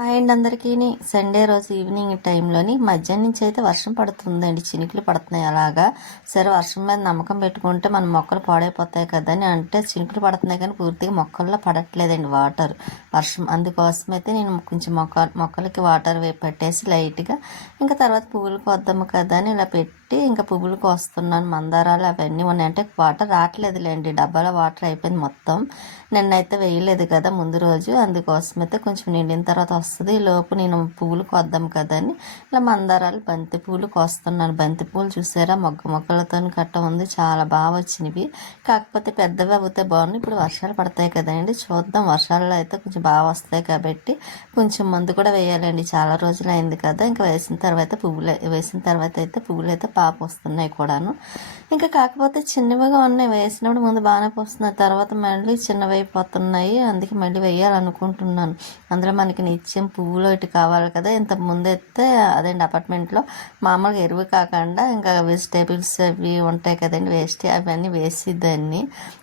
Hi అండి అందరికీ Sunday రోజు ఈవినింగ్ టైంలోని మధ్యాహ్నం నుంచి అయితే వర్షం పడుతుందండి. చినుకులు పడుతున్నాయి అలాగా. సరే వర్షం మీద నమ్మకం పెట్టుకుంటే మన మొక్కలు పాడైపోతాయి కదా అని అంటే చినుకులు పడుతున్నాయి కానీ పూర్తిగా మొక్కల్లో పడట్లేదండి వాటర్. వర్షం అందుకోసం అయితే నేను కొంచెం మొక్క మొక్కలకి వాటర్ పెట్టేసి లైట్గా ఇంకా తర్వాత పువ్వులు కొద్దాము కదా అని ఇలా పెట్టి ఇంకా పువ్వులు కోస్తున్నాను మందారాలు అవన్నీ ఉన్నాయి. అంటే వాటర్ రావట్లేదులేండి. డబ్బాలో వాటర్ అయిపోయింది మొత్తం. నిన్నైతే వేయలేదు కదా ముందు రోజు. అందుకోసం అయితే కొంచెం నిండిన తర్వాత వస్తుంది. ఈ లోపు నేను పువ్వులు కొద్దాం కదా అని ఇలా మందారాలు బంతి పువ్వులు కోస్తున్నాను. బంతి పువ్వులు చూసారా? మొగ్గ మొక్కలతో కట్ట ఉంది. చాలా బాగా వచ్చినవి. కాకపోతే పెద్దవి అవుతే బాగున్నాయి ఇప్పుడు వర్షాలు పడతాయి కదండి. చూద్దాం. వర్షాల్లో అయితే కొంచెం బాగా వస్తాయి కాబట్టి కొంచెం మందు కూడా వేయాలండి. చాలా రోజులు అయింది కదా. ఇంకా వేసిన తర్వాత పువ్వులు వేసిన తర్వాత అయితే పువ్వులు అయితే పాప వస్తున్నాయి కూడాను. ఇంకా కాకపోతే చిన్నవిగా ఉన్నాయి. వేసినప్పుడు ముందు బాగానే పోస్తున్నాయి. తర్వాత మళ్ళీ చిన్నవి అయిపోతున్నాయి. అందుకే మళ్ళీ వేయాలనుకుంటున్నాను. అందులో మనకి నిత్యం పువ్వులు ఇటు కావాలి కదా ఇంత ముందైతే అదేంటి అపార్ట్మెంట్లో మామూలుగా ఎరువు కాకుండా ఇంకా వెజిటేబుల్స్ అవి ఉంటాయి కదండి వేస్ట్ అవన్నీ వేసిద్దాన్ని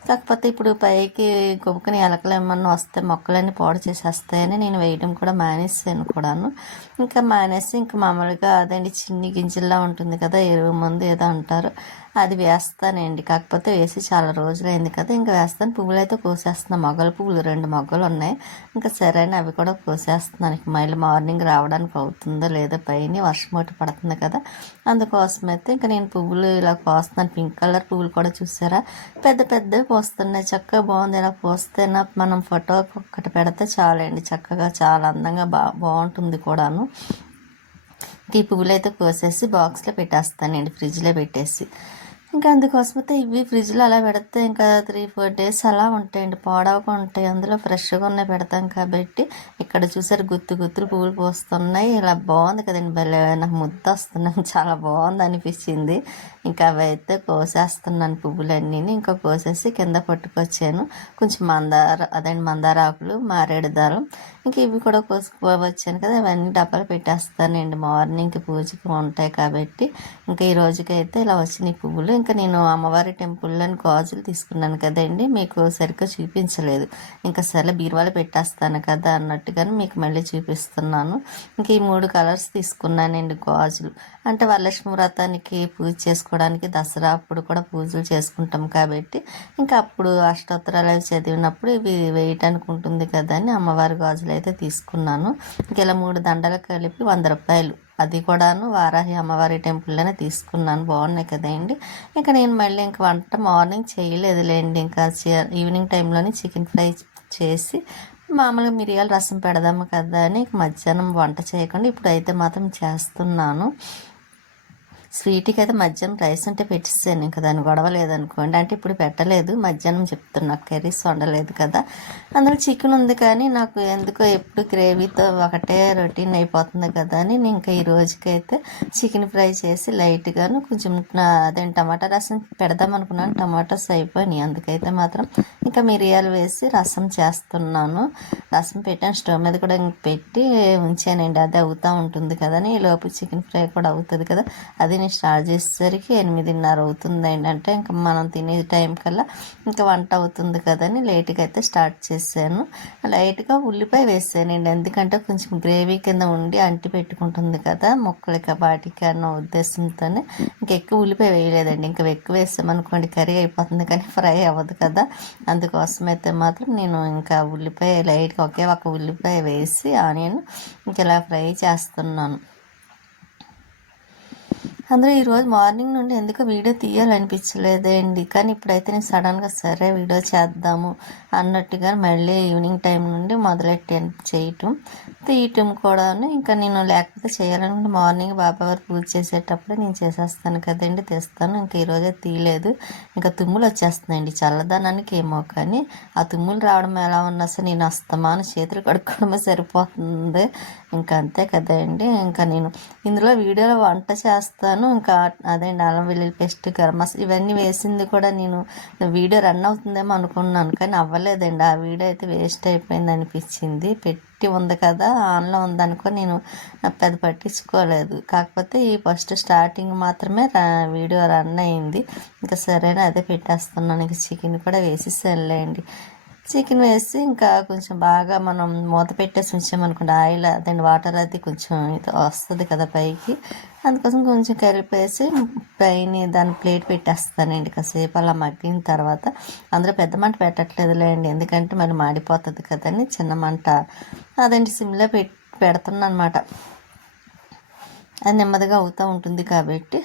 కాకపోతే ఇప్పుడు పైకి కొబ్బుకుని ఎలకలు ఏమన్నా వస్తే మొక్కలన్నీ పాడు చేసేస్తాయని నేను వేయడం కూడా మానేసాను కూడాను. ఇంకా మానేసి ఇంకా మామూలుగా అదేంటి చిన్ని గింజల్లా ఉంటుంది కదా ఎరువు మందు ఏదో అంటారు అది వేస్తానండి. కాకపోతే వేసి చాలా రోజులైంది కదా ఇంకా వేస్తాను. పువ్వులు అయితే కోసేస్తున్నాను మొగ్గల పువ్వులు రెండు మొగ్గలు ఉన్నాయి. ఇంకా సరైన అవి కూడా కోసేస్తున్నాను. ఇక మళ్ళీ మార్నింగ్ రావడానికి అవుతుందో లేదో పైన వర్షం ఒకటి పడుతుంది కదా అందుకోసం అయితే ఇంకా నేను పువ్వులు ఇలా కోస్తున్నాను. పింక్ కలర్ పువ్వులు కూడా చూసారా? పెద్ద పెద్దవి పోస్తున్నాయి చక్కగా బాగుంది. ఇలా పోస్తే మనం ఫోటో ఒక్కటి పెడితే చాలండి. చక్కగా చాలా అందంగా బా బాగుంటుంది కూడాను. ఈ పువ్వులు అయితే కోసేసి బాక్స్లో పెట్టేస్తానండి. ఫ్రిడ్జ్లో పెట్టేసి. ఇంకా అందుకోసమైతే ఇవి ఫ్రిడ్జ్లో అలా పెడితే ఇంకా త్రీ ఫోర్ డేస్ అలా ఉంటాయండి. పాడవగా ఉంటాయి. అందులో ఫ్రెష్గా ఉన్నాయి పెడతాం కాబట్టి ఇక్కడ చూసారు గుత్తు గుత్తులు పువ్వులు పోస్తున్నాయి. ఇలా బాగుంది కదండి. భలే నాకు ముద్ద వస్తున్నాం చాలా బాగుంది అనిపించింది. ఇంకా అవి అయితే కోసేస్తున్నాను పువ్వులన్నీ ఇంకా కోసేసి కింద పట్టుకొచ్చాను. కొంచెం మందార అదే మందార ఆకులు మారేడు దారం. ఇంకా ఇవి కూడా కోసుకుపోవచ్చాను కదా అవన్నీ డబ్బాలు పెట్టేస్తానండి మార్నింగ్కి పూజకి ఉంటాయి కాబట్టి ఇంకా ఈ రోజుకైతే ఇలా వచ్చినాయి పువ్వులు. ఇంకా నేను అమ్మవారి టెంపుల్లోని గాజులు తీసుకున్నాను కదండి మీకు సరిగ్గా చూపించలేదు. ఇంకా సరే బీరువాలు పెట్టేస్తాను కదా అన్నట్టుగానే మీకు మళ్ళీ చూపిస్తున్నాను. ఇంకా ఈ మూడు కలర్స్ తీసుకున్నానండి గాజులు. అంటే వరలక్ష్మి వ్రతానికి పూజ చేసుకోవడానికి దసరా అప్పుడు కూడా పూజలు చేసుకుంటాం కాబట్టి ఇంకా అప్పుడు అష్టోత్తరాలు అవి చదివినప్పుడు ఇవి వేయటానికి ఉంటుంది కదా అని అమ్మవారి గాజులు అయితే తీసుకున్నాను. ఇంక ఇలా మూడు దండలు కలిపి వంద రూపాయలు. అది కూడాను వారాహి అమ్మవారి టెంపుల్లోనే తీసుకున్నాను. బాగున్నాయి కదండి ఇంకా నేను మళ్ళీ ఇంక వంట మార్నింగ్ చేయలేదులేండి. ఇంకా ఈవినింగ్ టైంలోనే చికెన్ ఫ్రై చేసి మామూలుగా మిరియాల రసం పెడదాము కదా అని మధ్యాహ్నం వంట చేయకుండా ఇప్పుడు అయితే మాత్రం చేస్తున్నాను. స్వీట్కి అయితే మధ్యాహ్నం రైస్ అంటే పెట్టిస్తాను. ఇంకా దాని గొడవ లేదనుకోండి అంటే ఇప్పుడు పెట్టలేదు. మధ్యాహ్నం చెప్తున్నా. కర్రీస్ వండలేదు కదా. అందులో చికెన్ ఉంది కానీ నాకు ఎందుకో ఎప్పుడు గ్రేవీతో ఒకటే రొటీన్ అయిపోతుంది కదా అని నేను ఇంకా ఈ రోజుకైతే చికెన్ ఫ్రై చేసి లైట్గాను కొంచెం అదే టమాటా రసం పెడదాం అనుకున్నాను. టమాటోస్ అయిపోయినాయి అందుకైతే మాత్రం ఇంకా మిరియాలు వేసి రసం చేస్తున్నాను. రసం పెట్టాను. స్టవ్ మీద కూడా పెట్టి ఉంచానండి. అది అవుతూ ఉంటుంది కదా ఈ లోపు చికెన్ ఫ్రై కూడా అవుతుంది కదా. అది నేను స్టార్ట్ చేసేసరికి ఎనిమిదిన్నర అవుతుంది అంటే ఇంకా మనం తినే టైం కల్లా ఇంకా వంట అవుతుంది కదని లేట్గా అయితే స్టార్ట్ చేశాను. లైట్గా ఉల్లిపాయ వేసానండి. ఎందుకంటే కొంచెం గ్రేవీ కింద ఉండి అంటి పెట్టుకుంటుంది కదా మొక్కలకి వాటికి అన్న ఉద్దేశంతోనే. ఇంకెక్కువ ఉల్లిపాయ వేయలేదండి. ఇంకా ఎక్కువ వేసామనుకోండి కర్రీ అయిపోతుంది కానీ ఫ్రై అవ్వదు కదా. అందుకోసం అయితే మాత్రం నేను ఇంకా ఉల్లిపాయ లైట్గా ఒకే ఒక ఉల్లిపాయ వేసి ఆనియన్ ఇంకా ఇలా ఫ్రై చేస్తున్నాను. అందులో ఈరోజు మార్నింగ్ నుండి ఎందుకు వీడియో తీయాలనిపించలేదండి. కానీ ఇప్పుడైతే నేను సడన్గా సరే వీడియో చేద్దాము అన్నట్టుగా మళ్ళీ ఈవినింగ్ టైం నుండి మొదలెట్టి చేయటం తీయటం కూడా ఇంకా నేను లేకపోతే చేయాలనుకుంటే మార్నింగ్ బాబావారు పూజ చేసేటప్పుడు నేను చేసేస్తాను కదండి తెస్తాను. ఇంకా ఈరోజే తీయలేదు. ఇంకా తుమ్ములు వచ్చేస్తున్నాయండి చల్లదనానికి ఏమో కానీ ఆ తుమ్ములు రావడం ఎలా ఉన్నా సరే నేను అస్తమాను చేతులు కడుక్కోవడమే సరిపోతుంది. ఇంకా అంతే కదండి. ఇంకా నేను ఇందులో వీడియోలో వంట చేస్తాను. ఇంకా అదే అల్లం వెల్లుల్లి పేస్ట్ గరం మసాలా ఇవన్నీ వేసింది కూడా నేను. వీడియో రన్ అవుతుందేమో అనుకున్నాను కానీ అవ్వలేదండి. ఆ వీడియో అయితే వేస్ట్ అయిపోయింది అనిపించింది. పెట్టి ఉంది కదా ఆన్లో ఉందనుకో నేను పెద్ద పట్టించుకోలేదు. కాకపోతే ఈ ఫస్ట్ స్టార్టింగ్ మాత్రమే వీడియో రన్ అయింది. ఇంకా సరైన అదే పెట్టేస్తున్నాను. ఇంకా చికెన్ కూడా వేసేసానులేండి చికెన్ వేసి ఇంకా కొంచెం బాగా మనం మూత పెట్టేసి ఉంచామనుకోండి ఆయిల్ అదండి వాటర్ అది కొంచెం ఇది వస్తుంది కదా పైకి. అందుకోసం కొంచెం కలిపేసి పైన దాని ప్లేట్ పెట్టేస్తానండి కాసేపు. అలా మగ్గిన తర్వాత అందులో పెద్ద మంట పెట్టట్లేదులేండి. ఎందుకంటే మరి మాడిపోతుంది కదని చిన్న మంట. అదండి సిమ్లో పెట్ పెడుతున్నాను అనమాట అది నెమ్మదిగా అవుతూ ఉంటుంది కాబట్టి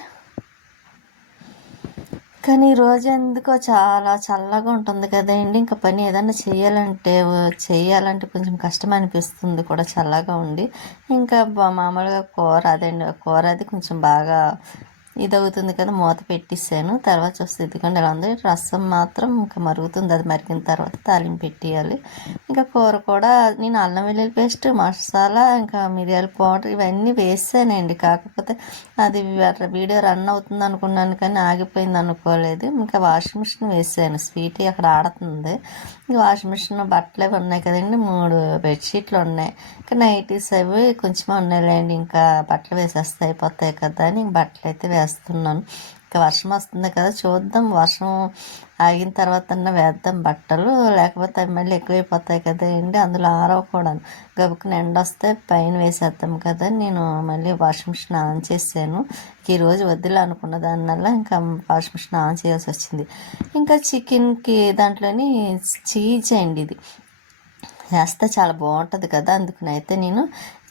కానీ ఈ రోజు ఎందుకో చాలా చల్లగా ఉంటుంది కదండి. ఇంకా పని ఏదైనా చేయాలంటే చేయాలంటే కొంచెం కష్టం అనిపిస్తుంది కూడా చల్లగా ఉండి. ఇంకా మామూలుగా కూర అదండి. కూర అది కొంచెం బాగా ఇది అవుతుంది కదా మూత పెట్టేసాను తర్వాత చూస్తే ఇదిగోండి ఎలా ఉంది? రసం మాత్రం ఇంకా మరుగుతుంది. అది మరిగిన తర్వాత తాలింపు పెట్టేయాలి. ఇంకా కూర కూడా నేను అల్లం వెల్లుల్లి పేస్ట్ మసాలా ఇంకా మిరియాల పౌడర్ ఇవన్నీ వేసానండి. కాకపోతే అది వీడియో రన్ అవుతుంది అనుకున్నాను కానీ ఆగిపోయింది అనుకోలేదు. ఇంకా వాషింగ్ మిషన్ వేసాను. స్వీట్ అక్కడ ఆడుతుంది. ఇంకా వాషింగ్ మిషన్ బట్టలు అవి ఉన్నాయి కదండి మూడు బెడ్షీట్లు ఉన్నాయి. ఇంకా నైటీస్ అవి కొంచెం ఉన్నాయిలేండి. ఇంకా బట్టలు వేసేస్తే అయిపోతాయి కదా అని బట్టలు అయితే వేస్తున్నాను. ఇంకా వర్షం వస్తుంది కదా చూద్దాం. వర్షం ఆగిన తర్వాత వేద్దాం. బట్టలు లేకపోతే అవి మళ్ళీ ఎక్కువైపోతాయి కదా అండి. అందులో ఆరవకూడదు. గబుక్కుని ఎండ వస్తే పైన వేసేద్దాం కదా. నేను మళ్ళీ వాషింగ్ మిషన్ ఆన్ చేసాను ఈరోజు వద్దులే అనుకున్న దానివల్ల ఇంకా వాషింగ్ మిషన్ ఆన్ చేయాల్సి వచ్చింది. ఇంకా చికెన్కి దాంట్లోని చీజ్ అండి ఇది. వేస్తే చాలా బాగుంటుంది కదా అందుకని అయితే నేను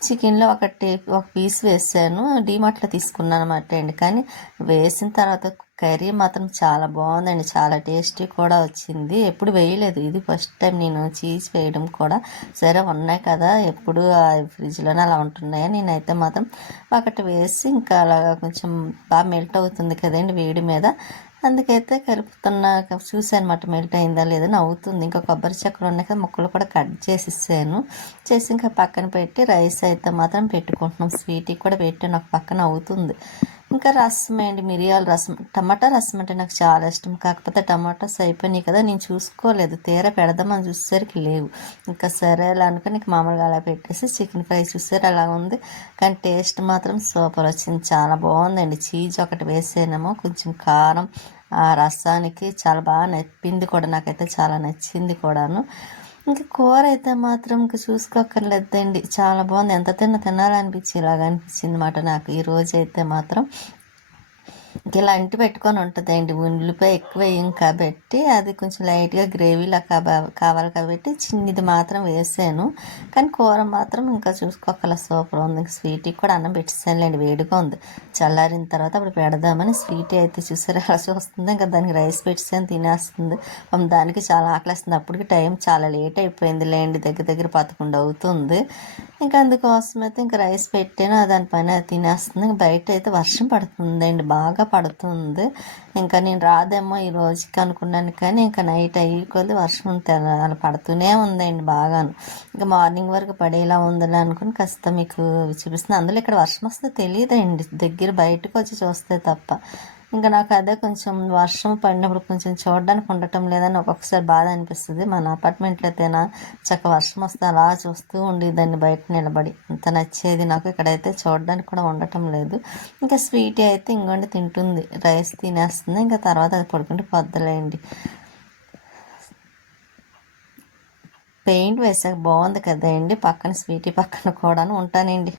చికెన్లో ఒకటి ఒక పీస్ వేసాను. డీమార్ట్లో తీసుకున్నాను అనమాట అండి. కానీ వేసిన తర్వాత కర్రీ మాత్రం చాలా బాగుందండి. చాలా టేస్టీ కూడా వచ్చింది. ఎప్పుడు వేయలేదు. ఇది ఫస్ట్ టైం నేను చీజ్ వేయడం కూడా. సరే ఉన్నాయి కదా. ఎప్పుడు ఆ ఫ్రిడ్జ్లోనే అలా ఉంటున్నాయి? నేనైతే మాత్రం ఒకటి వేసి ఇంకా అలా కొంచెం బాగా మెల్ట్ అవుతుంది కదండి వేడి మీద. అందుకైతే కలుపుతున్నా చూసాను అనమాట మెల్ట్ అయిందా లేదా అవుతుంది. ఇంకా కొబ్బరి చెక్కలు ఉన్నాయి కదా ముక్కలు కూడా కట్ చేసి ఇచ్చాను చేసి ఇంకా పక్కన పెట్టి రైస్ అయితే మాత్రం పెట్టుకుంటున్నాం. స్వీట్కి కూడా పెట్టాను. ఒక పక్కన అవుతుంది. ఇంకా రసం అండి మిరియాల రసం. టమాటా రసం అంటే నాకు చాలా ఇష్టం. కాకపోతే టమాటాస్ అయిపోయినాయి కదా నేను చూసుకోలేదు. తీర పెడదామని చూసేసరికి లేవు. ఇంకా సరే అలా అనుకుని మామూలుగా అలా పెట్టేసి చికెన్ ఫ్రై చూసారు అలా ఉంది. కానీ టేస్ట్ మాత్రం సూపర్ వచ్చింది. చాలా బాగుందండి. చీజ్ ఒకటి వేసానేమో కొంచెం కారం ఆ రసానికి చాలా బాగా నప్పింది కూడా. నాకైతే చాలా నచ్చింది కూడాను. ఇంకా కూర అయితే మాత్రం ఇంకా చూసుకోక్కర్లేదండి. చాలా బాగుంది. ఎంత తిన్న తినాలనిపించి ఇలాగ అనిపించింది అనమాట నాకు. ఈ రోజు అయితే మాత్రం ఇలా అంటి పెట్టుకొని ఉంటుందండి. ఉల్లిపాయ ఎక్కువ వేయం కాబట్టి అది కొంచెం లైట్గా గ్రేవీలా కాబా కావాలి కాబట్టి చిన్నది మాత్రం వేసాను. కానీ కూర మాత్రం ఇంకా చూసుకోకల సూపర్ ఉంది. ఇంకా స్వీట్కి కూడా అన్నం పెట్టేసానులేండి. వేడిగా ఉంది. చల్లారిన తర్వాత అప్పుడు పెడదామని స్వీట్ అయితే చూసారు? అలా చూస్తుంది. ఇంకా దానికి రైస్ పెట్టేసాను తినేస్తుంది. దానికి చాలా ఆకలిస్తుంది. అప్పటికి టైం చాలా లేట్ అయిపోయింది లేండి దగ్గర దగ్గర పదకొండు అవుతుంది. ఇంకా అందుకోసం అయితే ఇంకా రైస్ పెట్టాను. దానిపైన తినేస్తుంది. ఇంకా బయట అయితే వర్షం పడుతుందండి. బాగా పడుతుంది. ఇంకా నేను రాదేమో ఈ రోజుకి అనుకున్నాను కానీ ఇంకా నైట్ అయ్యి కొద్ది వర్షం తెల- అలా పడుతూనే ఉందండి బాగాను. ఇంకా మార్నింగ్ వరకు పడేలా ఉందని అనుకుని కాస్త మీకు చూపిస్తుంది అందులో ఇక్కడ వర్షం వస్తే తెలియదండి. దగ్గర బయటకు వచ్చి చూస్తే తప్ప. ఇంకా నాకు అదే కొంచెం వర్షం పడినప్పుడు కొంచెం చూడడానికి ఉండటం లేదని ఒక్కొక్కసారి బాధ అనిపిస్తుంది. మన అపార్ట్మెంట్లో అయితేనా చక్క వర్షం వస్తే అలా చూస్తూ ఉండేదాన్ని బయట నిలబడి. అంత నచ్చేది నాకు ఇక్కడైతే చూడడానికి కూడా ఉండటం లేదు. ఇంకా స్వీట్ అయితే ఇంకోండి తింటుంది. రైస్ తినేస్తుంది. ఇంకా తర్వాత అది పడుకుంటే పొద్దులేండి. పెయింట్ వేసాక బాగుంది కదండి. పక్కన స్వీటీ పక్కన కూడాను ఉంటానండి.